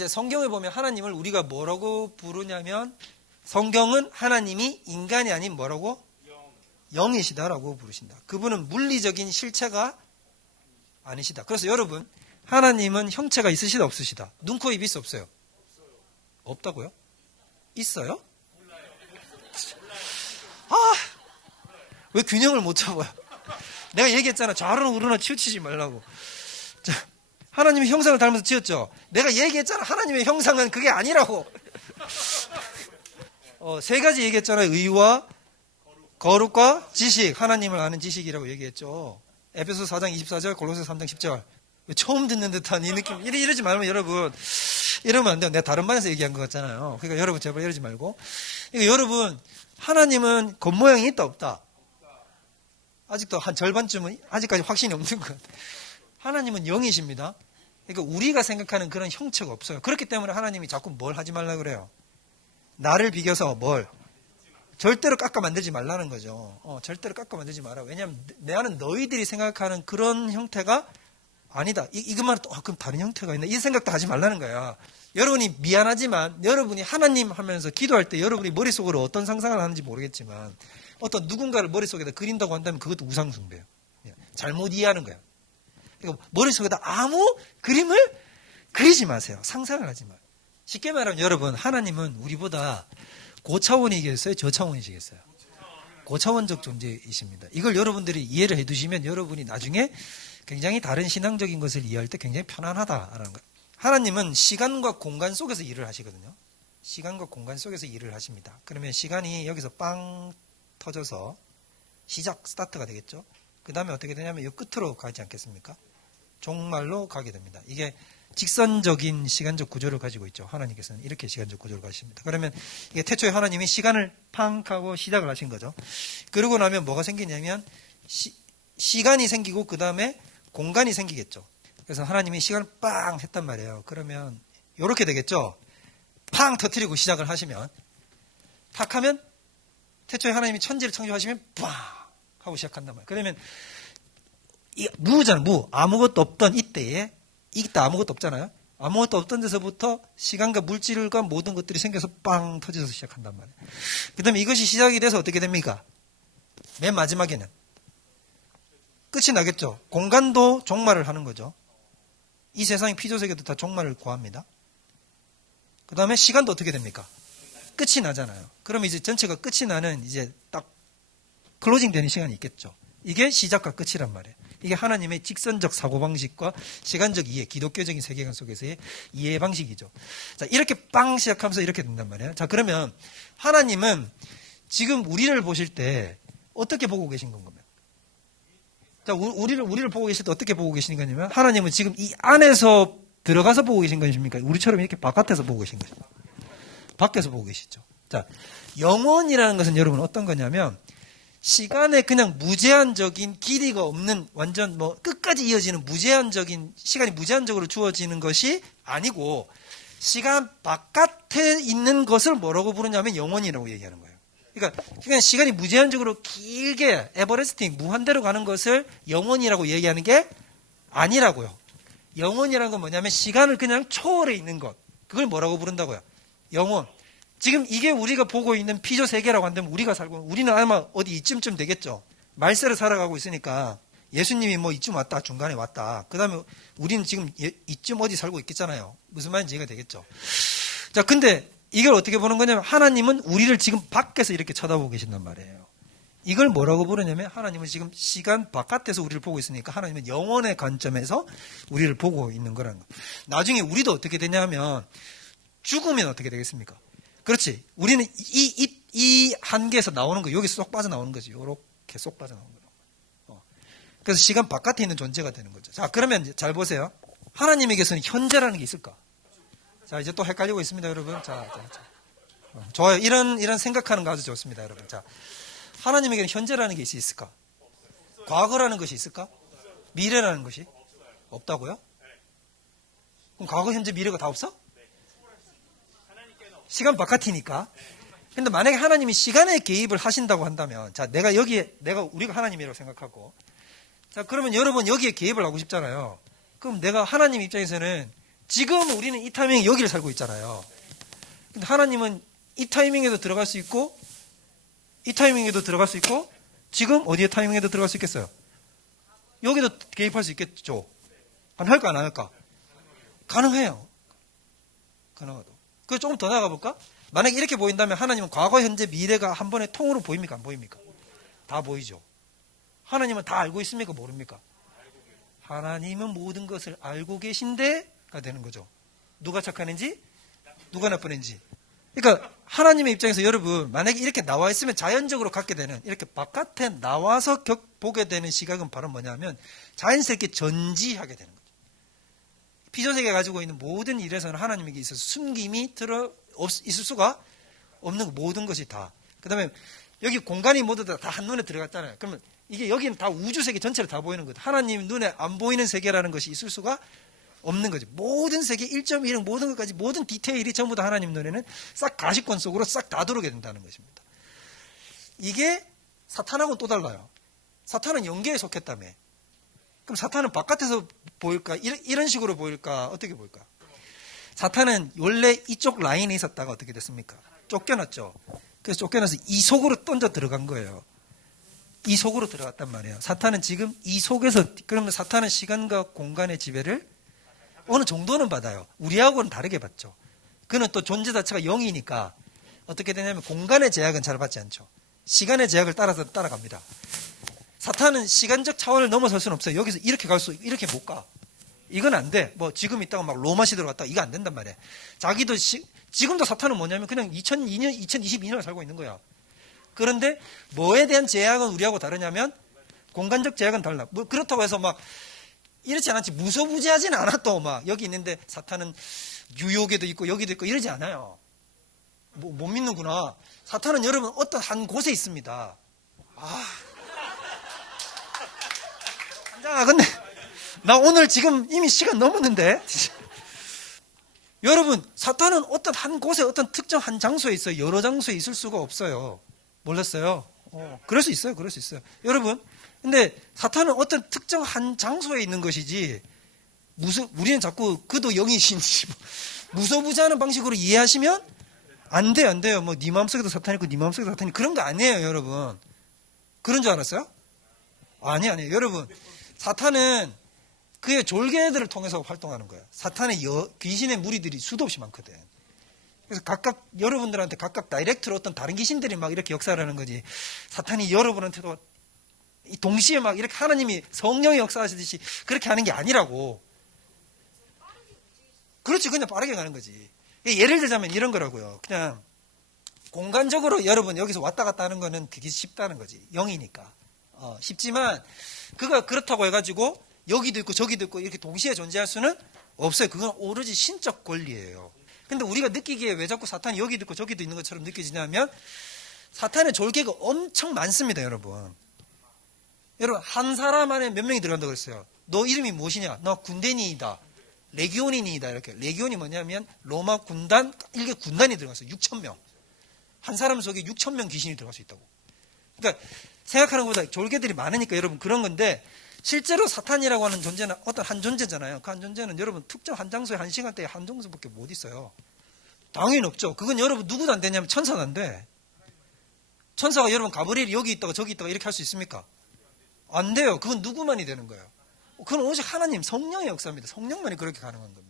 이제 성경에 보면 하나님을 우리가 뭐라고 부르냐면 성경은 하나님이 인간이 아닌 뭐라고? 영이시다라고 부르신다. 그분은 물리적인 실체가 아니시다. 그래서 여러분, 하나님은 형체가 있으시다 없으시다? 눈, 코, 입 있어 없어요? 없다고요? 있어요? 아, 왜 균형을 못 잡아요? 내가 얘기했잖아. 좌로나 우로나 치우치지 말라고. 자, 하나님의 형상을 닮아서 지었죠. 내가 얘기했잖아. 하나님의 형상은 그게 아니라고. 세 가지 얘기했잖아요. 의와 거룩과 지식. 하나님을 아는 지식이라고 얘기했죠. 에베소서 4장 24절, 골로새 3장 10절. 처음 듣는 듯한 이 느낌. 이러지 말면 여러분, 이러면 안 돼요. 내가 다른 반에서 얘기한 것 같잖아요. 그러니까 여러분 제발 이러지 말고. 그러니까 여러분, 하나님은 겉모양이 있다 없다? 아직도 한 절반쯤은 아직까지 확신이 없는 것 같아요. 하나님은 영이십니다. 그러니까 우리가 생각하는 그런 형체가 없어요. 그렇기 때문에 하나님이 자꾸 뭘 하지 말라 그래요. 나를 비겨서 뭘? 절대로 깎아 만들지 말라는 거죠. 절대로 깎아 만들지 마라. 왜냐하면 나는 너희들이 생각하는 그런 형태가 아니다. 이것만 또 그럼 다른 형태가 있나? 이 생각도 하지 말라는 거야. 여러분이 미안하지만 여러분이 하나님 하면서 기도할 때 여러분이 머릿속으로 어떤 상상을 하는지 모르겠지만 어떤 누군가를 머릿속에다 그린다고 한다면 그것도 우상숭배예요. 잘못 이해하는 거야. 그러니까 머릿속에다 아무 그림을 그리지 마세요. 상상을 하지 마요. 쉽게 말하면 여러분, 하나님은 우리보다 고차원이겠어요? 저차원이시겠어요? 고차원적 존재이십니다. 이걸 여러분들이 이해를 해두시면 여러분이 나중에 굉장히 다른 신앙적인 것을 이해할 때 굉장히 편안하다라는 거예요. 하나님은 시간과 공간 속에서 일을 하시거든요. 시간과 공간 속에서 일을 하십니다. 그러면 시간이 여기서 빵 터져서 시작, 스타트가 되겠죠. 그 다음에 어떻게 되냐면 이 끝으로 가지 않겠습니까? 종말로 가게 됩니다. 이게 직선적인 시간적 구조를 가지고 있죠. 하나님께서는 이렇게 시간적 구조를 가십니다. 그러면 이게 태초에 하나님이 시간을 팡 하고 시작을 하신 거죠. 그러고 나면 뭐가 생기냐면 시간이 생기고 그 다음에 공간이 생기겠죠. 그래서 하나님이 시간을 빵 했단 말이에요. 그러면 이렇게 되겠죠. 팡 터뜨리고 시작을 하시면 탁 하면 태초에 하나님이 천지를 창조하시면 빵 하고 시작한단 말이에요. 그러면 무잖아요. 무. 아무것도 없던 이때 아무것도 없잖아요. 아무것도 없던 데서부터 시간과 물질과 모든 것들이 생겨서 빵 터져서 시작한단 말이에요. 그 다음에 이것이 시작이 돼서 어떻게 됩니까? 맨 마지막에는 끝이 나겠죠. 공간도 종말을 하는 거죠. 이 세상의 피조세계도 다 종말을 구합니다. 그 다음에 시간도 어떻게 됩니까? 끝이 나잖아요. 그러면 이제 전체가 끝이 나는 이제 딱 클로징 되는 시간이 있겠죠. 이게 시작과 끝이란 말이에요. 이게 하나님의 직선적 사고방식과 시간적 이해, 기독교적인 세계관 속에서의 이해 방식이죠. 자, 이렇게 빵 시작하면서 이렇게 된단 말이에요. 자, 그러면 하나님은 지금 우리를 보실 때 어떻게 보고 계신 건가요? 자, 우리를 보고 계실 때 어떻게 보고 계시는 거냐면 하나님은 지금 이 안에서 들어가서 보고 계신 것입니까? 우리처럼 이렇게 바깥에서 보고 계신 것입니까? 밖에서 보고 계시죠. 자, 영원이라는 것은 여러분 어떤 거냐면 시간에 그냥 무제한적인 길이가 없는 완전 뭐 끝까지 이어지는 무제한적인 시간이 무제한적으로 주어지는 것이 아니고 시간 바깥에 있는 것을 뭐라고 부르냐면 영원이라고 얘기하는 거예요. 그러니까 그냥 시간이 무제한적으로 길게 에버레스팅 무한대로 가는 것을 영원이라고 얘기하는 게 아니라고요. 영원이라는 건 뭐냐면 시간을 그냥 초월해 있는 것. 그걸 뭐라고 부른다고요? 영원. 지금 이게 우리가 보고 있는 피조 세계라고 한다면 우리가 살고 우리는 아마 어디 이쯤쯤 되겠죠. 말세를 살아가고 있으니까 예수님이 뭐 이쯤 왔다 중간에 왔다. 그 다음에 우리는 지금 이쯤 어디 살고 있겠잖아요. 무슨 말인지 이해가 되겠죠. 자, 근데 이걸 어떻게 보는 거냐면 하나님은 우리를 지금 밖에서 이렇게 쳐다보고 계신단 말이에요. 이걸 뭐라고 부르냐면 하나님은 지금 시간 바깥에서 우리를 보고 있으니까 하나님은 영원의 관점에서 우리를 보고 있는 거라는 거예요. 나중에 우리도 어떻게 되냐면 죽으면 어떻게 되겠습니까? 그렇지. 우리는 이 한계에서 나오는 거, 여기서 쏙 빠져나오는 거지. 요렇게 쏙 빠져나오는 거예요. 그래서 시간 바깥에 있는 존재가 되는 거죠. 자, 그러면 잘 보세요. 하나님에게서는 현재라는 게 있을까? 자, 이제 또 헷갈리고 있습니다, 여러분. 자. 좋아요. 이런 생각하는 거 아주 좋습니다, 여러분. 자, 하나님에게는 현재라는 게 있을까? 과거라는 것이 있을까? 미래라는 것이? 없다고요? 그럼 과거, 현재, 미래가 다 없어? 시간 바깥이니까. 근데 만약에 하나님이 시간에 개입을 하신다고 한다면, 자, 우리가 하나님이라고 생각하고, 자, 그러면 여러분 여기에 개입을 하고 싶잖아요. 그럼 내가 하나님 입장에서는 지금 우리는 이 타이밍에 여기를 살고 있잖아요. 근데 하나님은 이 타이밍에도 들어갈 수 있고 이 타이밍에도 들어갈 수 있고 지금 어디의 타이밍에도 들어갈 수 있겠어요? 여기도 개입할 수 있겠죠. 가능할까 안 할까? 가능해요. 가능하도. 그 조금 더 나가 볼까? 만약에 이렇게 보인다면 하나님은 과거, 현재, 미래가 한 번에 통으로 보입니까? 안 보입니까? 다 보이죠. 하나님은 다 알고 있습니까? 모릅니까? 하나님은 모든 것을 알고 계신데가 되는 거죠. 누가 착한 지 누가 나쁜 지. 그러니까 하나님의 입장에서 여러분 만약에 이렇게 나와 있으면 자연적으로 갖게 되는 이렇게 바깥에 나와서 보게 되는 시각은 바로 뭐냐면 자연스럽게 전지하게 되는 거죠. 피조세계가 가지고 있는 모든 일에서는 하나님에게 있어서 숨김이 있을 수가 없는 모든 것이 다. 그 다음에 여기 공간이 모두 다 한눈에 들어갔잖아요. 그러면 이게 여기는 다 우주세계 전체를 다 보이는 거죠. 하나님 눈에 안 보이는 세계라는 것이 있을 수가 없는 거죠. 모든 세계 1.1은 모든 것까지 모든 디테일이 전부 다 하나님 눈에는 싹 가시권 속으로 싹 다 들어오게 된다는 것입니다. 이게 사탄하고는 또 달라요. 사탄은 영계에 속했다며. 그럼 사탄은 바깥에서 보일까? 이런 식으로 보일까? 어떻게 보일까? 사탄은 원래 이쪽 라인에 있었다가 어떻게 됐습니까? 쫓겨났죠. 그래서 쫓겨나서 이 속으로 던져 들어간 거예요. 이 속으로 들어갔단 말이에요. 사탄은 지금 이 속에서, 그러면 사탄은 시간과 공간의 지배를 어느 정도는 받아요. 우리하고는 다르게 받죠. 그는 또 존재 자체가 영이니까 어떻게 되냐면 공간의 제약은 잘 받지 않죠. 시간의 제약을 따라서 따라갑니다. 사탄은 시간적 차원을 넘어설 수는 없어요. 여기서 이렇게 이렇게 못 가. 이건 안 돼. 뭐 지금 있다가 막 로마 시대로 갔다가 이거 안 된단 말이에요. 자기도 지금도 사탄은 뭐냐면 그냥 2022년을 살고 있는 거야. 그런데 뭐에 대한 제약은 우리하고 다르냐면 공간적 제약은 달라. 뭐 그렇다고 해서 막 이렇지 않았지. 무소부지하지는 않아. 또 막 여기 있는데 사탄은 뉴욕에도 있고 여기도 있고 이러지 않아요. 못 믿는구나. 사탄은 여러분 어떤 한 곳에 있습니다. 한장아, 근데 나 오늘 지금 이미 시간 넘었는데. 여러분, 사탄은 어떤 한 곳에 어떤 특정 한 장소에 있어요. 여러 장소에 있을 수가 없어요. 몰랐어요? 그럴 수 있어요. 그럴 수 있어요. 여러분, 근데 사탄은 어떤 특정 한 장소에 있는 것이지, 우리는 자꾸 그도 영이신지, 무소부지하는 방식으로 이해하시면 안 돼요, 안 돼요. 뭐, 네 마음속에도 사탄이 있고, 네 마음속에도 사탄이 있고, 그런 거 아니에요, 여러분. 그런 줄 알았어요? 아니에요. 여러분, 사탄은 그의 졸개들을 통해서 활동하는 거예요. 사탄의 귀신의 무리들이 수도 없이 많거든. 그래서 각각 여러분들한테 각각 다이렉트로 어떤 다른 귀신들이 막 이렇게 역사를 하는 거지. 사탄이 여러분한테도 동시에 막 이렇게 하나님이 성령이 역사하시듯이 그렇게 하는 게 아니라고. 그렇지, 그냥 빠르게 가는 거지. 예를 들자면 이런 거라고요. 그냥 공간적으로 여러분 여기서 왔다 갔다 하는 거는 그게 쉽다는 거지. 영이니까. 쉽지만 그가 그렇다고 해가지고 여기도 있고 저기도 있고 이렇게 동시에 존재할 수는 없어요. 그건 오로지 신적 권리예요. 근데 우리가 느끼기에 왜 자꾸 사탄이 여기도 있고 저기도 있는 것처럼 느껴지냐면 사탄의 졸개가 엄청 많습니다, 여러분. 여러분, 한 사람 안에 몇 명이 들어간다고 그랬어요. 너 이름이 무엇이냐? 너 군대니이다. 레기오니이다. 이렇게. 레기온이 뭐냐면 로마 군단, 일개 군단이 들어갔어요. 6,000명. 한 사람 속에 6,000명 귀신이 들어갈 수 있다고. 그러니까 생각하는 것보다 졸개들이 많으니까 여러분 그런 건데 실제로 사탄이라고 하는 존재는 어떤 한 존재잖아요. 그 한 존재는 여러분 특정 한 장소에 한 시간대에 한 장소밖에 못 있어요. 당연히 없죠. 그건 여러분 누구도 안 되냐면 천사도 안 돼. 천사가 여러분 가브리엘이 여기 있다가 저기 있다가 이렇게 할 수 있습니까? 안 돼요. 그건 누구만이 되는 거예요. 그건 오직 하나님 성령의 역사입니다. 성령만이 그렇게 가능한 겁니다.